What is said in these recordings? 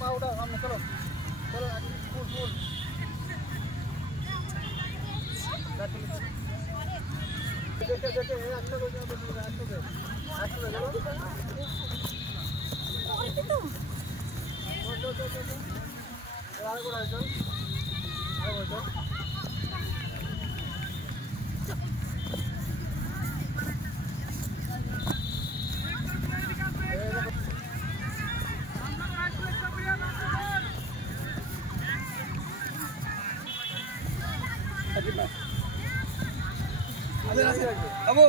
Powder सामने चलो चलो फुल फुल देखे देखे अच्छा हो जाए अच्छा चलो Abu.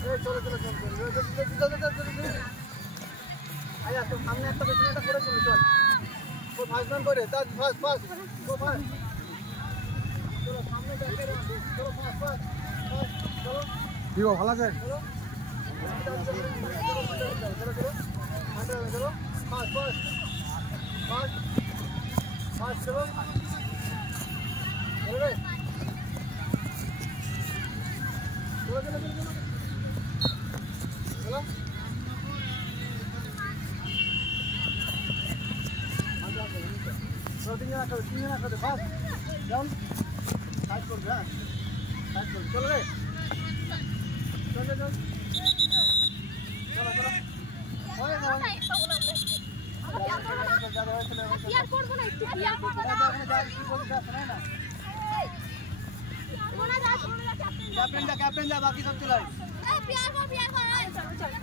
चलो चलो चलो आया तो सामने একটা পেছনেটা করে চলো চল ও ভাগবান করে তার ফাস ফাস ও ফাস চলো সামনে দেখে চলো ফাস ফাস চলো দিও ভালো আছে চলো চলো চলো চলো ফাস ফাস ফাস ফাস চলো চলো রে चलो चलो चलो चलो चलो तीन जना कर दे फास्ट डाउन साइड कर जा साइड कर चलो रे चलो चलो चलो चलो ओए ना यार करबो ना একটু বিয়া করব না কি বলছিস শোনা না कैप्टन जा बाकी सब चला प्यार कर चलो चलो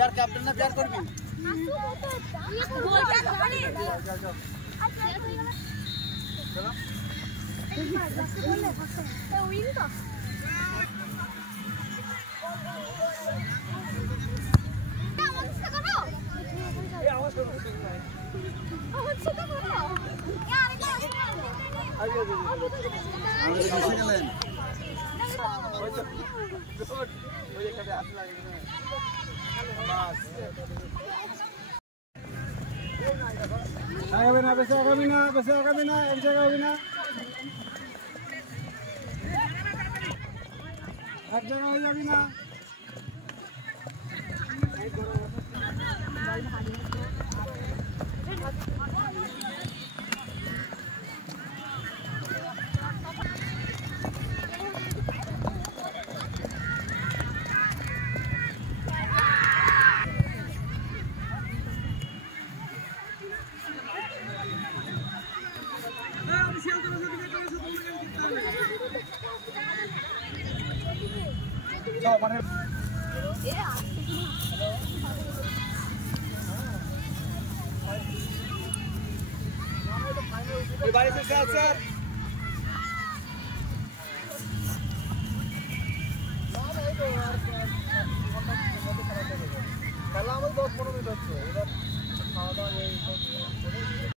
यार कैप्टन ना प्यार करबी बोलता गाड़ी चलो तो विन तो bisa kami na, एक जगह भी ना, हर जगह हो जाबी ना। Everybody sit down, sir. খেলা আমার 10-15 মিনিট হচ্ছে এবার খাওয়া দাওয়া